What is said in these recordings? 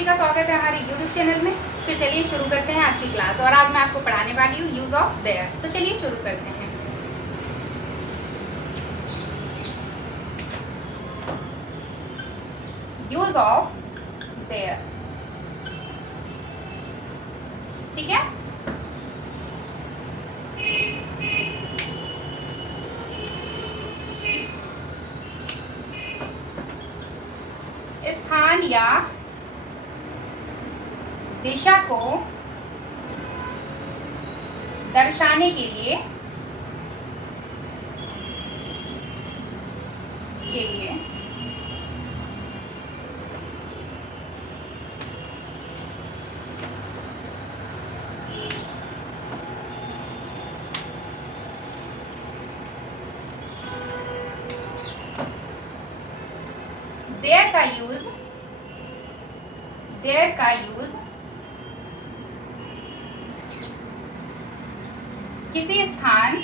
सभी का स्वागत है हमारे YouTube चैनल में। तो चलिए शुरू करते हैं आज की क्लास। और आज मैं आपको पढ़ाने वाली हूँ यूज ऑफ देयर। तो चलिए शुरू करते हैं। यूज ऑफ देयर, ठीक है। स्थान या दिशा को दर्शाने के लिए देयर का यूज किसी स्थान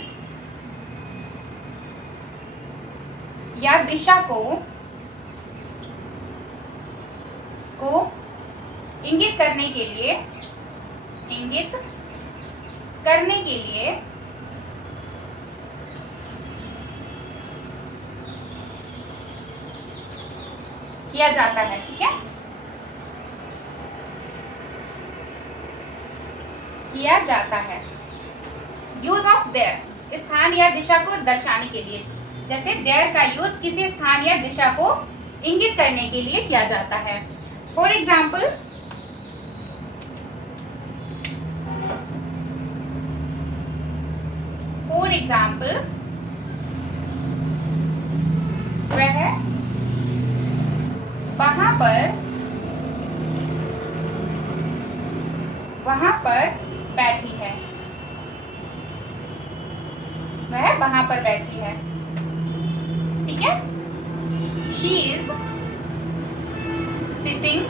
या दिशा को इंगित करने के लिए किया जाता है, ठीक है। किया जाता है। यूज ऑफ देयर, स्थान या दिशा को दर्शाने के लिए। जैसे देयर का यूज किसी स्थान या दिशा को इंगित करने के लिए किया जाता है। फॉर एग्जाम्पल, वह वहां पर बैठी है। वह वहां पर बैठी है, ठीक है। She is sitting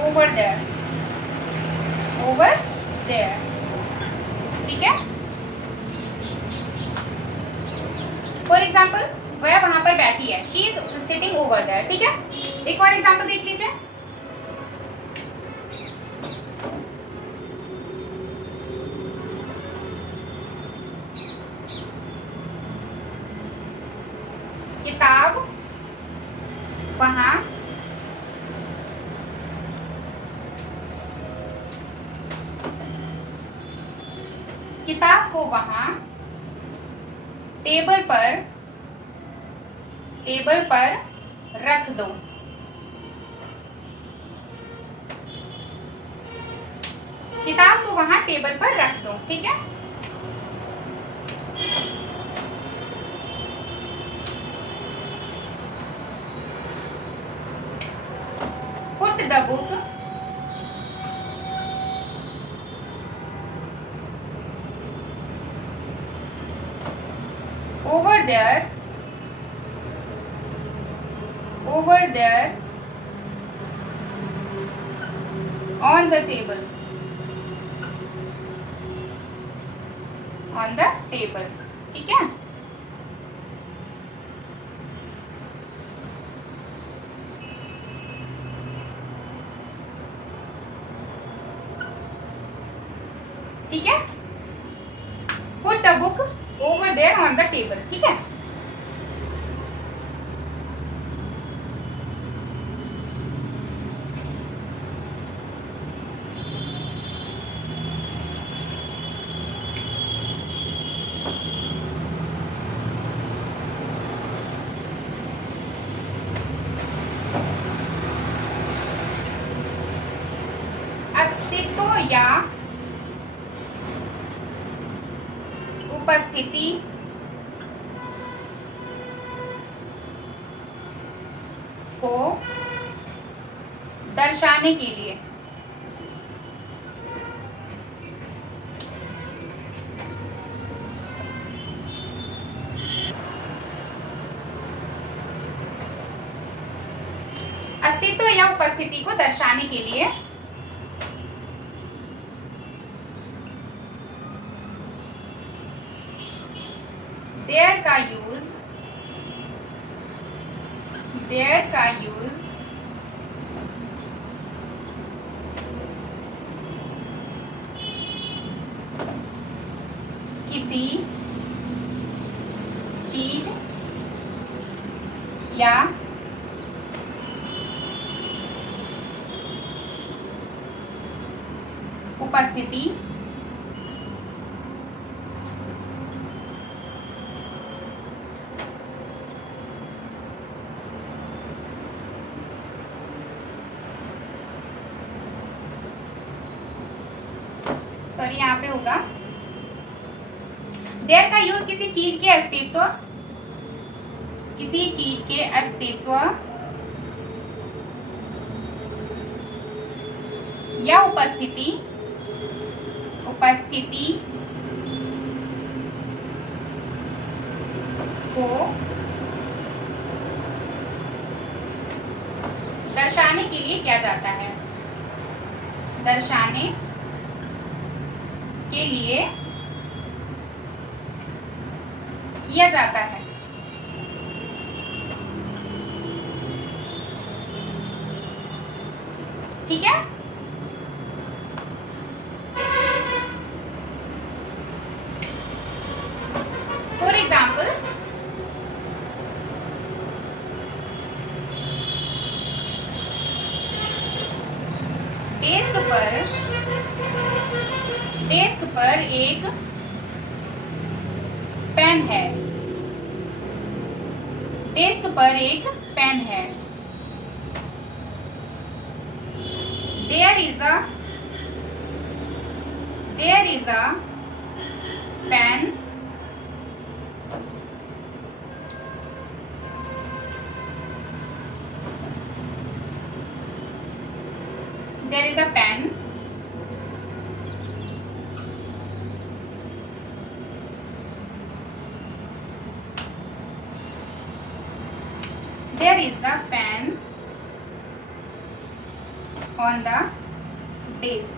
over there, ठीक है। फॉर एग्जाम्पल, वह वहां पर बैठी है। She is sitting over there, ठीक है। एक और एग्जाम्पल देख लीजिए। किताब वहां किताब को वहां टेबल पर रख दो। किताब को वहां टेबल पर रख दो, ठीक है। Put the book over there on the table, ठीक है। ठीक है, put the book over there on the table, ठीक है। अस्तित्व या उपस्थिति को दर्शाने के लिए अस्तित्व या उपस्थिति को दर्शाने के लिए देयर का यूज किसी चीज या उपस्थिति सॉरी यहाँ पे होगा देयर का यूज किसी चीज के अस्तित्व या उपस्थिति को दर्शाने के लिए किया जाता है। दर्शाने के लिए किया जाता है। ठीक है। फॉर एग्जाम्पल डेस्क पर एक पेन है। डेस्क पर एक पेन है। There is a pen there is a pen on the desk।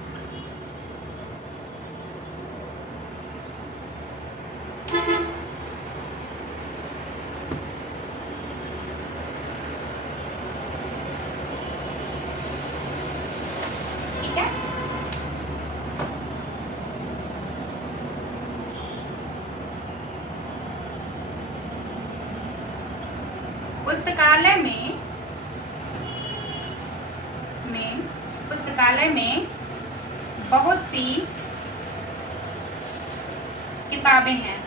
ठीक है। पुस्तकालय में बहुत सी किताबें हैं।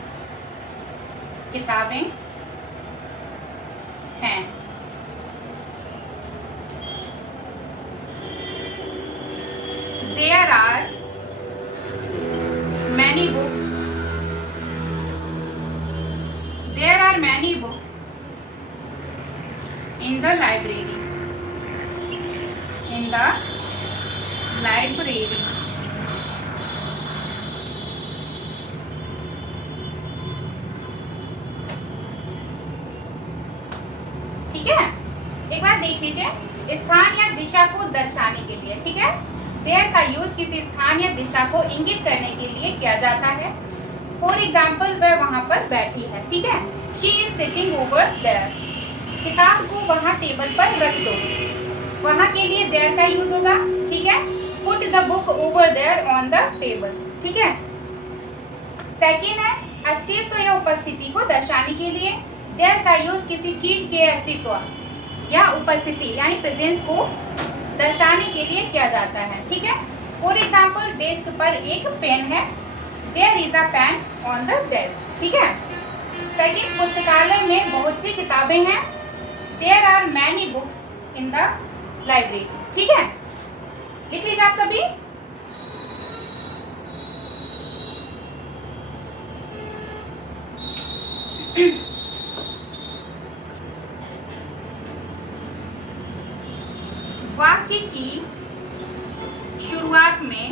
There are many books in the library। ठीक है। एक बार देख लीजिए, स्थान या दिशा को दर्शाने के लिए। ठीक है। देयर का यूज किसी स्थान या दिशा को इंगित करने के लिए किया जाता है। फॉर एग्जाम्पल वह वहां पर बैठी है। ठीक है। She is sitting over there. किताब को वहां टेबल पर रख दो। वहां के लिए देयर का यूज होगा। ठीक है। Put the book over there on the table. ठीक है। सेकेंड है अस्तित्व या उपस्थिति को दर्शाने के लिए देयर का यूज किसी चीज के अस्तित्व या उपस्थिति यानी प्रेजेंस को दर्शाने के लिए किया जाता है। ठीक है। फॉर एग्जाम्पल डेस्क पर एक पेन है। There is a pen on the desk. ठीक है। सेकेंड, पुस्तकालय में बहुत सी किताबें हैं। There are many books in the library. ठीक है। लिख लीजिए आप सभी। वाक्य की शुरुआत में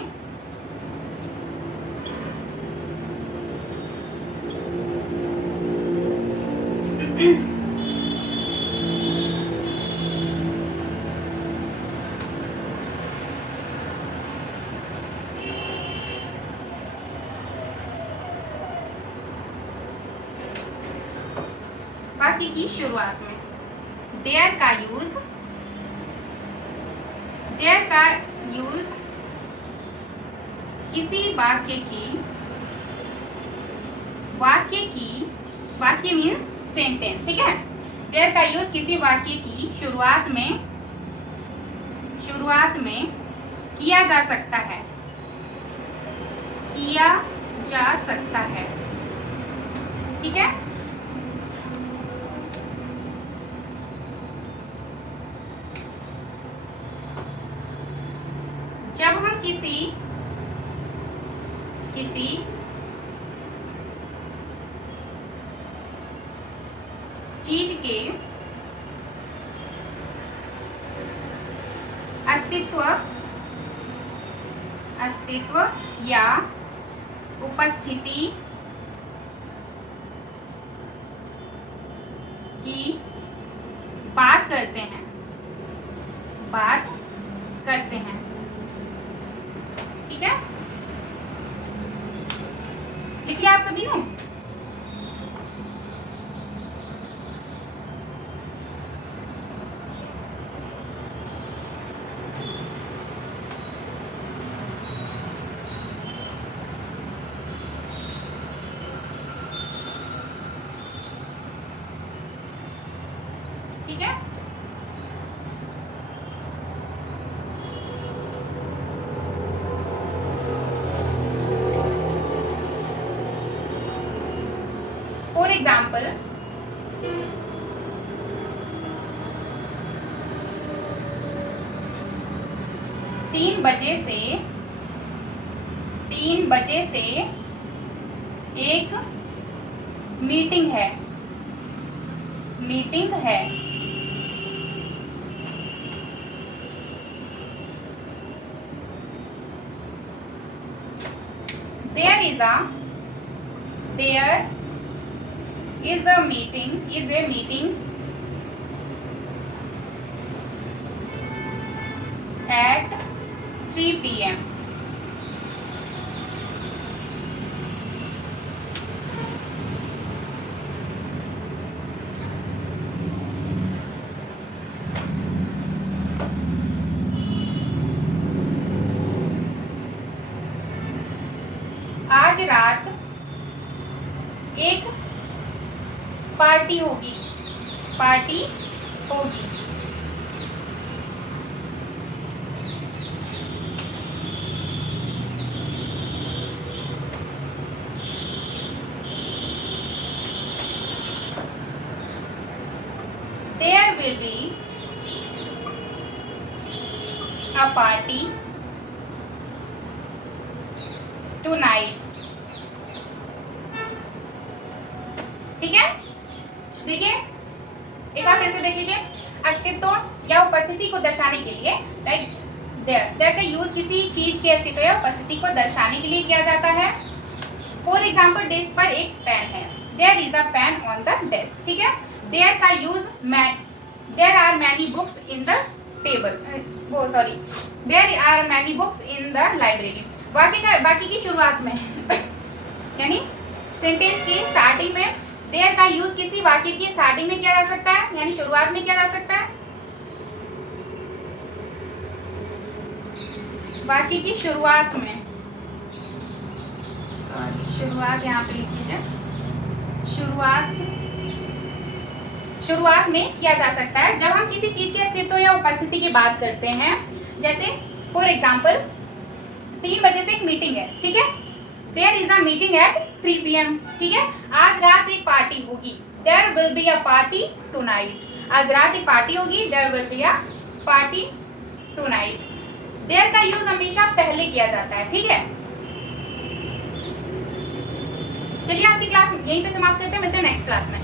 वाक्य की शुरुआत में देयर का यूज किसी वाक्य मीन्स सेंटेंस, ठीक है। देयर का यूज किसी वाक्य की शुरुआत में किया जा सकता है, ठीक है। जब हम किसी चीज के अस्तित्व या उपस्थिति की बात करते हैं, ठीक है। लिखिए आप सभी ने। ठीक है, फॉर एग्जाम्पल 3 बजे से एक मीटिंग है। There is a meeting at 3 p.m. आज रात एक पार्टी होगी। There will be a party tonight, ठीक है। देखिए एक बार फिर से देख लीजिए। अस्तित्व या उपस्थिति को दर्शाने के लिए लाइक देयर का यूज किसी चीज के अस्तित्व या उपस्थिति को दर्शाने के लिए किया जाता है। फॉर एग्जाम्पल डेस्क पर एक पेन है। There is a pen on the desk, ठीक है। देयर का use there are many books in the there are many books in the library. वाक्य की शुरुआत में यानी सेंटेंस की स्टार्टिंग में देयर का यूज किसी वाक्य की स्टार्टिंग में किया जा सकता है, यानी शुरुआत में किया जा सकता है। वाक्य की शुरुआत में शुरुआत यहाँ पे लिख लीजिए। शुरुआत में किया जा सकता है जब हम किसी चीज के अस्तित्व या उपस्थिति की बात करते हैं। जैसे फॉर एग्जाम्पल 3 बजे से एक मीटिंग है, ठीक है। There is a meeting at 3 p.m, ठीक है। आज रात एक पार्टी होगी। There will be a party tonight. आज रात एक पार्टी होगी। There will be a party tonight. There का यूज हमेशा पहले किया जाता है, ठीक है। चलिए आज की क्लास यहीं पे समाप्त करते हैं, मिलते हैं नेक्स्ट क्लास में।